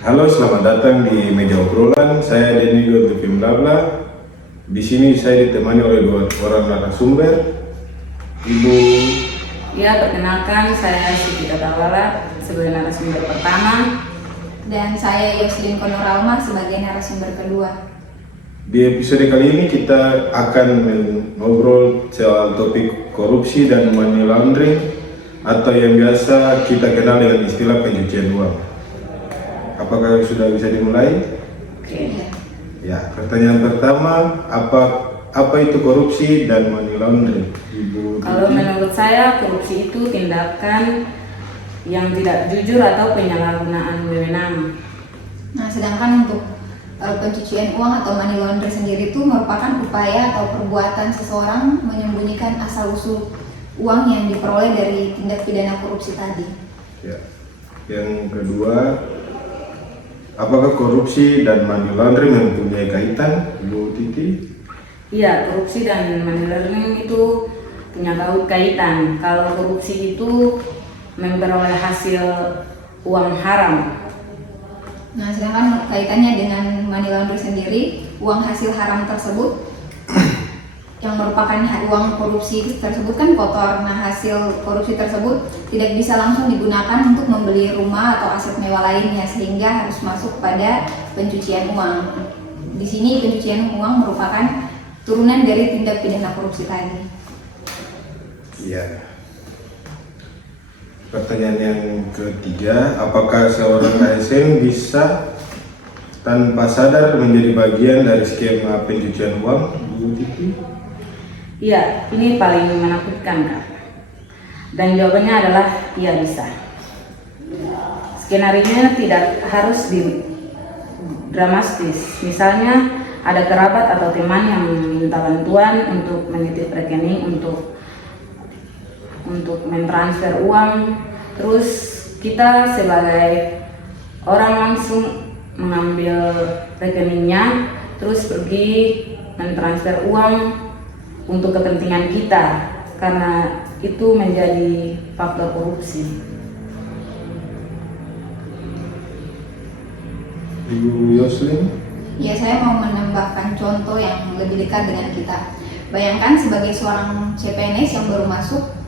Halo, selamat datang di meja obrolan. Saya Denny Tim Blabla. Di sini saya ditemani oleh dua orang narasumber. Ibu. Ya, perkenalkan saya Siti Tatawala sebagai narasumber pertama. Dan saya Yoslin Konoralma sebagai narasumber kedua. Di episode kali ini kita akan ngobrol soal topik korupsi dan money laundering atau yang biasa kita kenal dengan istilah pencucian uang. Apakah sudah bisa dimulai? Oke. Ya, pertanyaan pertama, apa itu korupsi dan money laundering? Ibu. Kalau menurut saya korupsi itu tindakan yang tidak jujur atau penyalahgunaan wewenang. Nah, sedangkan untuk pencucian uang atau money laundering sendiri itu merupakan upaya atau perbuatan seseorang menyembunyikan asal-usul uang yang diperoleh dari tindak pidana korupsi tadi. Ya. Yang kedua, apakah korupsi dan money laundering mempunyai kaitan, Bu Titi? Iya, korupsi dan money laundering itu punya kaitan. Kalau korupsi itu memperoleh hasil uang haram. Nah, sedangkan kaitannya dengan money laundering sendiri, uang hasil haram tersebut yang merupakan uang korupsi tersebut kan kotor. Nah, hasil korupsi tersebut tidak bisa langsung digunakan untuk membeli rumah atau aset mewah lainnya, sehingga harus masuk pada pencucian uang. Di sini pencucian uang merupakan turunan dari tindak pidana korupsi tadi. Iya. Pertanyaan yang ketiga, apakah seorang ASN bisa tanpa sadar menjadi bagian dari skema pencucian uang, Bu Titi? Iya, ini paling menakutkan, Kak. Dan jawabannya adalah iya bisa. Skenario-nya tidak harus dramatis. Misalnya ada kerabat atau teman yang minta bantuan untuk menitip rekening untuk mentransfer uang, terus kita sebagai orang langsung mengambil rekeningnya, terus pergi mentransfer uang untuk kepentingan kita, karena itu menjadi faktor korupsi. Ibu Yoslin? Ya, saya mau menambahkan contoh yang lebih dekat dengan kita. Bayangkan sebagai seorang CPNS yang baru masuk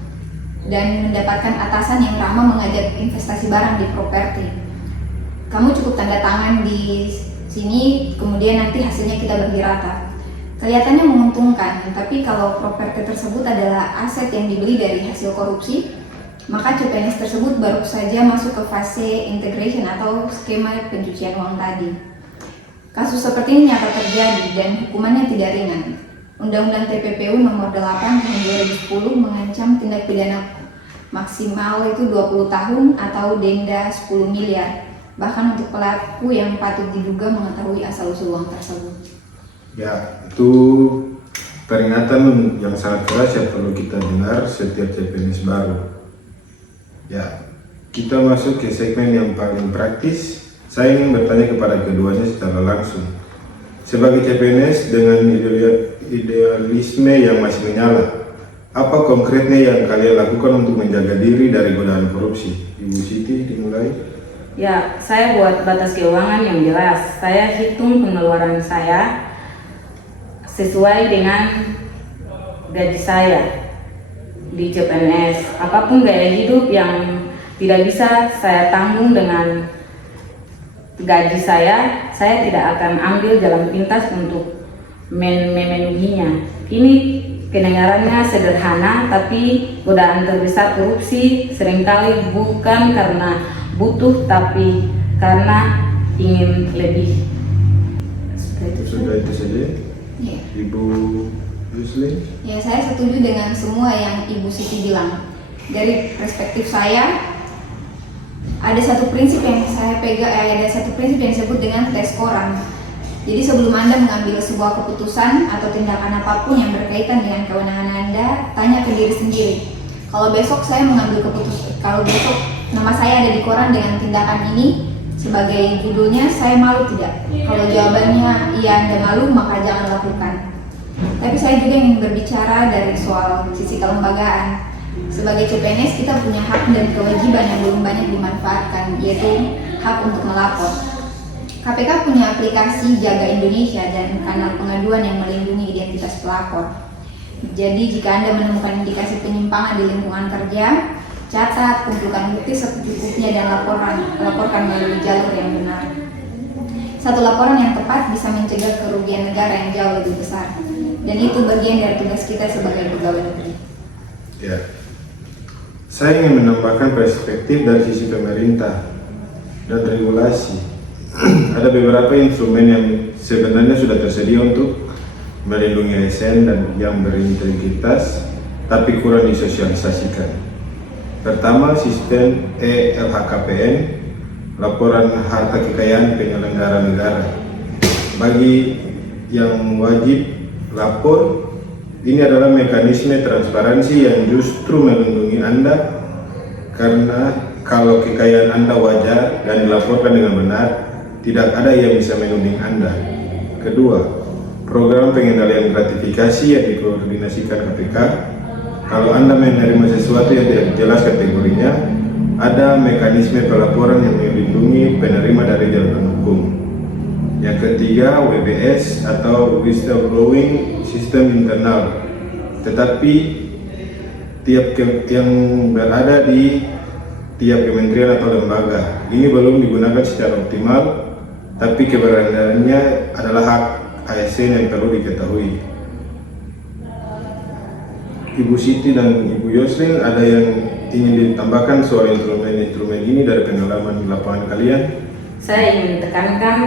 dan mendapatkan atasan yang ramah mengajak investasi barang di properti. Kamu cukup tanda tangan di sini, kemudian nanti hasilnya kita bagi rata. Kelihatannya menguntungkan, tapi kalau properti tersebut adalah aset yang dibeli dari hasil korupsi, maka CPNS tersebut baru saja masuk ke fase integration atau skema pencucian uang tadi. Kasus seperti ini nyata terjadi dan hukumannya tidak ringan. Undang-Undang TPPU nomor 8 tahun 2010 mengancam tindak pidana maksimal itu 20 tahun atau denda 10 miliar. Bahkan untuk pelaku yang patut diduga mengetahui asal-usul uang tersebut. Ya, itu peringatan yang sangat keras yang perlu kita dengar setiap CPNS baru. Ya, kita masuk ke segmen yang paling praktis. Saya ingin bertanya kepada keduanya secara langsung. Sebagai CPNS dengan idealisme yang masih menyala, apa konkretnya yang kalian lakukan untuk menjaga diri dari godaan korupsi? Ibu Siti, dimulai. Ya, saya buat batas keuangan yang jelas. Saya hitung pengeluaran saya sesuai dengan gaji saya di CPNS. Apapun gaya hidup yang tidak bisa saya tanggung dengan gaji saya tidak akan ambil jalan pintas untuk memenuhinya. Ini kedengarannya sederhana, tapi godaan terbesar korupsi seringkali bukan karena butuh, tapi karena ingin lebih. Sudah itu saja. Ya. Ibu Yoslin? Ya, saya setuju dengan semua yang Ibu Siti bilang. Dari perspektif saya, ada satu prinsip yang saya pegang, ada satu prinsip yang disebut dengan tes koran. Jadi sebelum Anda mengambil sebuah keputusan atau tindakan apapun yang berkaitan dengan kewenangan Anda, tanya ke diri sendiri. Kalau besok kalau besok nama saya ada di koran dengan tindakan ini, sebagai judulnya, saya malu tidak? Kalau jawabannya iya, Anda malu, maka jangan lakukan. Tapi saya juga ingin berbicara dari soal sisi kelembagaan. Sebagai CPNS kita punya hak dan kewajiban yang belum banyak dimanfaatkan, yaitu hak untuk melapor. KPK punya aplikasi Jaga Indonesia dan kanal pengaduan yang melindungi identitas pelapor. Jadi jika Anda menemukan indikasi penyimpangan di lingkungan kerja, catat, kumpulkan bukti secukupnya dan laporkan melalui jalur yang benar. Satu laporan yang tepat bisa mencegah kerugian negara yang jauh lebih besar. Dan itu bagian dari tugas kita sebagai pegawai negeri. Ya. Saya ingin menambahkan perspektif dari sisi pemerintah dan regulasi. Ada beberapa instrumen yang sebenarnya sudah tersedia untuk melindungi ASN dan yang berintegritas, tapi kurang disosialisasikan. Pertama, sistem e-LHKPN, laporan harta kekayaan penyelenggara negara. Bagi yang wajib lapor, ini adalah mekanisme transparansi yang justru melindungi Anda, karena kalau kekayaan Anda wajar dan dilaporkan dengan benar, tidak ada yang bisa menuding Anda. Kedua, program pengendalian gratifikasi yang dikoordinasikan KPK. Kalau Anda menerima sesuatu yang tidak jelas kategorinya, ada mekanisme pelaporan yang melindungi penerima dari jalur hukum. Yang ketiga, WBS atau whistleblowing sistem internal. Tetapi yang berada di tiap kementerian atau lembaga ini belum digunakan secara optimal, tapi keberadaannya adalah hak ASN yang perlu diketahui. Ibu Siti dan Ibu Yosrin, ada yang ingin ditambahkan soal instrumen-instrumen ini dari pengalaman di lapangan kalian? Saya ingin tekankan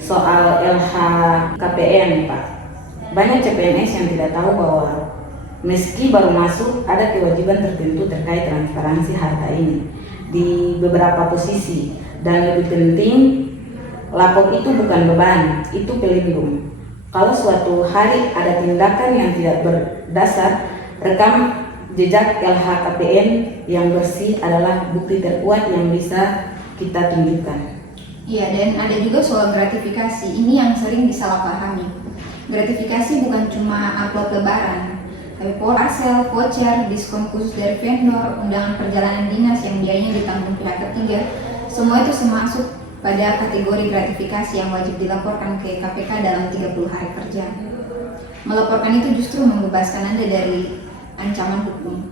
soal LHKPN, Pak. Banyak CPNS yang tidak tahu bahwa meski baru masuk, ada kewajiban tertentu terkait transparansi harta ini di beberapa posisi. Dan lebih penting, lapor itu bukan beban, itu pelindung. Kalau suatu hari ada tindakan yang tidak berdasar, rekam jejak LHKPN yang bersih adalah bukti terkuat yang bisa kita tunjukkan. Iya, dan ada juga soal gratifikasi. Ini yang sering disalahpahami. Gratifikasi bukan cuma amplop lebaran, tapi parcel, voucher, diskon khusus dari vendor, undangan perjalanan dinas yang biayanya ditanggung pihak ketiga. Semua itu masuk pada kategori gratifikasi yang wajib dilaporkan ke KPK dalam 30 hari kerja. Melaporkan itu justru membebaskan Anda dari ancaman hukum.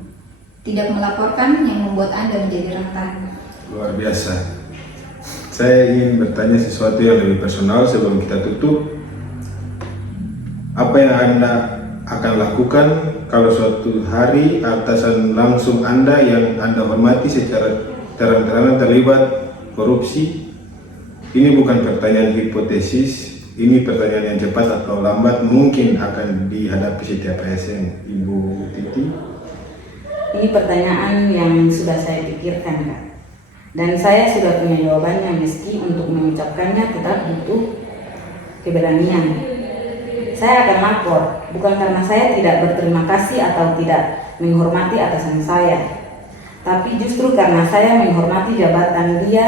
Tidak melaporkan yang membuat Anda menjadi rentan. Luar biasa. Saya ingin bertanya sesuatu yang lebih personal sebelum kita tutup. Apa yang Anda akan lakukan kalau suatu hari atasan langsung Anda yang Anda hormati secara terang-terangan terlibat korupsi? Ini bukan pertanyaan hipotesis, ini pertanyaan yang cepat atau lambat mungkin akan dihadapi setiap ASN. Ibu Titi? Ini pertanyaan yang sudah saya pikirkan, Kak. Dan saya sudah punya jawabannya, meski untuk mengucapkannya tetap butuh keberanian. Saya akan lapor, bukan karena saya tidak berterima kasih atau tidak menghormati atasan saya, tapi justru karena saya menghormati jabatan dia,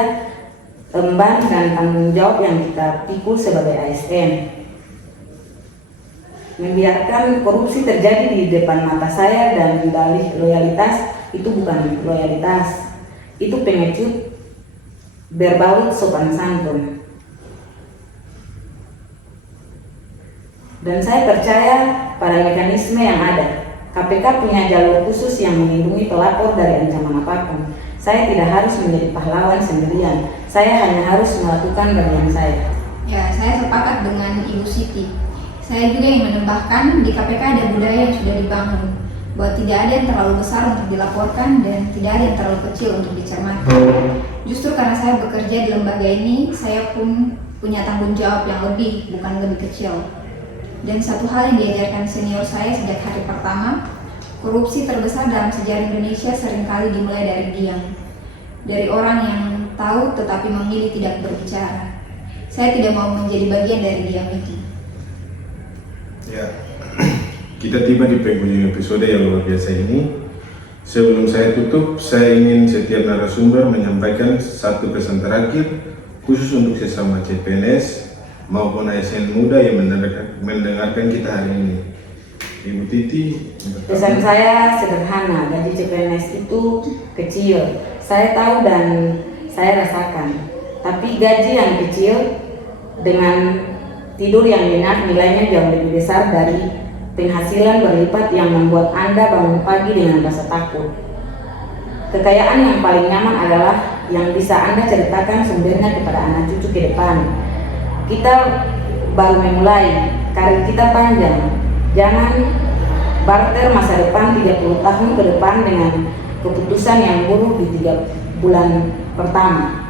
emban dan tanggung jawab yang kita pikul sebagai ASN. Membiarkan korupsi terjadi di depan mata saya dan dalih loyalitas itu bukan loyalitas, itu pengecut berbalut sopan santun. Dan saya percaya pada mekanisme yang ada. KPK punya jalur khusus yang melindungi pelapor dari ancaman apapun. Saya tidak harus menjadi pahlawan sendirian. Saya hanya harus melakukan bagian saya. Ya, saya sepakat dengan Ibu Siti. Saya juga ingin menambahkan di KPK ada budaya yang sudah dibangun, bahwa tidak ada yang terlalu besar untuk dilaporkan dan tidak ada yang terlalu kecil untuk dicermati. Justru karena saya bekerja di lembaga ini, saya pun punya tanggung jawab yang lebih, bukan lebih kecil. Dan satu hal yang diajarkan senior saya sejak hari pertama, korupsi terbesar dalam sejarah Indonesia seringkali dimulai dari diam. Dari orang yang tahu tetapi memilih tidak berbicara. Saya tidak mau menjadi bagian dari diam itu. Ya, kita tiba di penghujung episode yang luar biasa ini. Sebelum saya tutup, saya ingin setiap narasumber menyampaikan satu pesan terakhir khusus untuk sesama CPNS maupun ASN muda yang mendengarkan kita hari ini. Ibu Titi. Pesan saya sederhana, gaji CPNS itu kecil. Saya tahu dan saya rasakan. Tapi gaji yang kecil dengan tidur yang nyenyak nilainya jauh lebih besar dari penghasilan berlipat yang membuat Anda bangun pagi dengan rasa takut. Kekayaan yang paling nyaman adalah yang bisa Anda ceritakan sumbernya kepada anak cucu ke depan. Kita baru memulai, karir kita panjang. Jangan barter masa depan 30 tahun ke depan dengan keputusan yang buruk di 3 bulan pertama.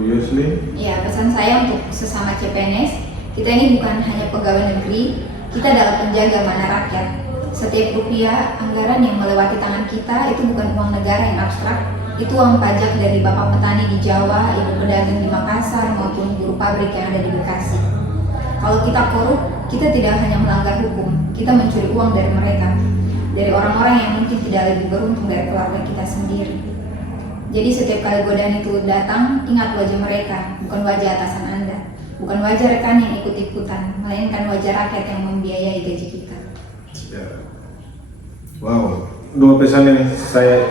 Yusli? Ya, pesan saya untuk sesama CPNS, kita ini bukan hanya pegawai negeri, kita adalah penjaga mana rakyat. Setiap rupiah anggaran yang melewati tangan kita itu bukan uang negara yang abstrak, itu uang pajak dari bapak petani di Jawa, ibu pedagang di Makassar, maupun buruh pabrik yang ada di Bekasi. Kalau kita korup, kita tidak hanya melanggar hukum, kita mencuri uang dari mereka, dari orang-orang yang mungkin tidak lebih beruntung dari keluarga kita sendiri. Jadi setiap kali godaan itu datang, ingat wajah mereka, bukan wajah atasan Anda, bukan wajah rekan yang ikut-ikutan, melainkan wajah rakyat yang membiayai gaji kita. Ya. Wow, 2 pesan yang saya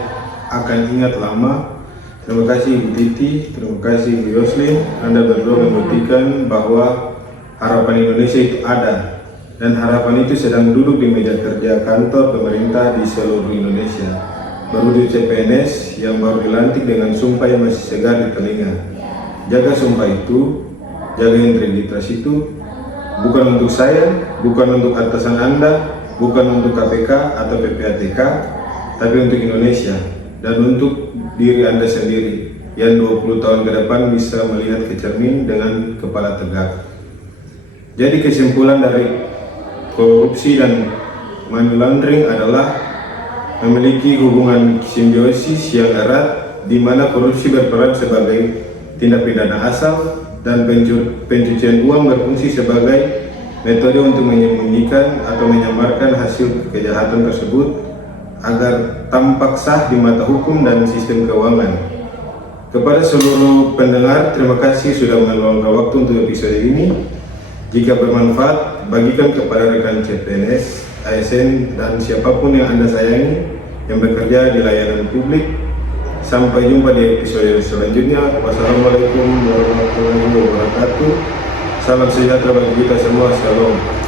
akan ingat lama. Terima kasih Ibu Titi, terima kasih Ibu Yoslin. Anda berdua membuktikan bahwa harapan Indonesia itu ada, dan harapan itu sedang duduk di meja kerja kantor pemerintah di seluruh Indonesia. Berwujud CPNS yang baru dilantik dengan sumpah yang masih segar di telinga. Jaga sumpah itu, jaga integritas itu, bukan untuk saya, bukan untuk atasan Anda, bukan untuk KPK atau PPATK, tapi untuk Indonesia dan untuk diri Anda sendiri yang 20 tahun ke depan bisa melihat ke cermin dengan kepala tegak. Jadi kesimpulan dari korupsi dan money laundering adalah memiliki hubungan simbiosis yang erat, di mana korupsi berperan sebagai tindak pidana asal dan pencucian uang berfungsi sebagai metode untuk menyembunyikan atau menyamarkan hasil kejahatan tersebut agar tampak sah di mata hukum dan sistem keuangan. Kepada seluruh pendengar, terima kasih sudah meluangkan waktu untuk episode ini. Jika bermanfaat, bagikan kepada rekan CPNS, ASN, dan siapapun yang Anda sayangi yang bekerja di layanan publik. Sampai jumpa di episode selanjutnya. Wassalamualaikum warahmatullahi wabarakatuh. Salam sejahtera bagi kita semua. Shalom.